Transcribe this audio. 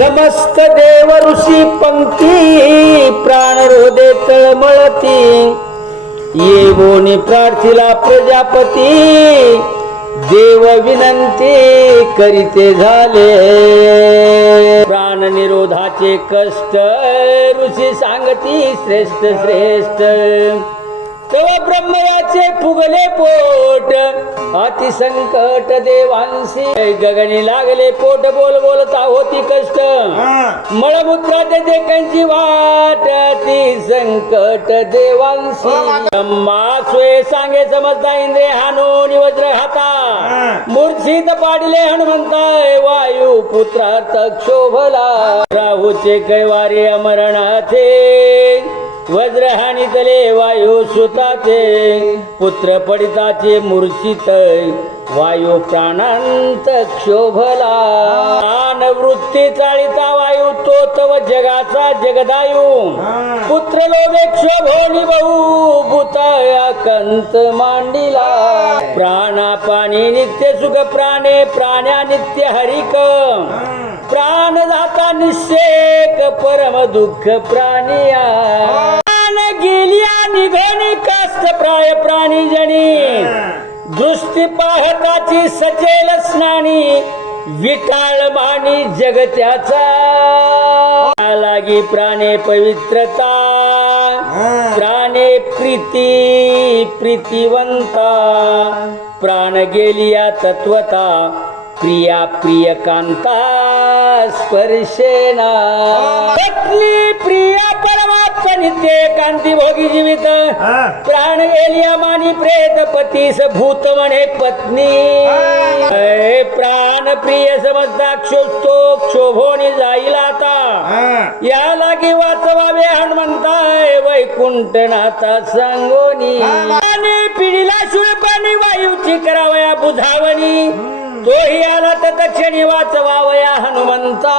समस्त देव ऋषी पंक्ती प्राण हृदय तळमळती येवोनी प्रार्थिला प्रजापती देव विनंती करीते झाले प्राण निरोधाचे कष्ट ऋषी सांगती श्रेष्ठ श्रेष्ठ तव ब्रह्मयाचे फुगले पोट अति संकट देवांशी गगनी लागले पोट बोल बोलता होती कष्ट मळमूत्राचे देकांची वाट ती संकट देवांशी ब्रह्मा सोय सांगे समजता इंद्रे हानून वज्र हाता मूर्छित पाडले हनुमंताय वायू पुत्रार्थ क्षोभला राहूचे कैवारे अमरणाचे वज्र हानितले वायू सुताचे पुत्र पडिताचे मूर्छित वायू प्राणांत क्षोभला वृत्ती चाळीता वायू तो तव जगाचा जगदायू पुत्र लोभे क्षोभोनी बहु भूता कंत मांडिला प्राणा पाणी नित्य सुख प्राणे प्राण्या नित्य हरिक प्राण जाता निषेक परम दुःख प्राणिया गेलिया निघणी कष्ट प्राय प्राणी जणी दृष्टी पाहताची सचेल स्नानी विटाळ मानी जगत्याचा लागी प्राणे पवित्रता प्राणे प्रीती प्रीतिवंता प्राण गेलिया तत्वता प्रिया प्रिय कांता स्पर्शेना पत्नी प्रिया परमात्मा नित्य कांती भोगी जीवित प्राण गेलिया मानी प्रेत पतीस भूत म्हणे पत्नी प्राण प्रिय समजता क्षोभतो क्षोभोनी जाईल आता या लागी वाचवावे हनुमंताय वैकुंठनाथा सांगोनी पिढीला शुळपाणी वायूची करावया बुधावणी तोही आला तर क्षणी वाचवावया हनुमंता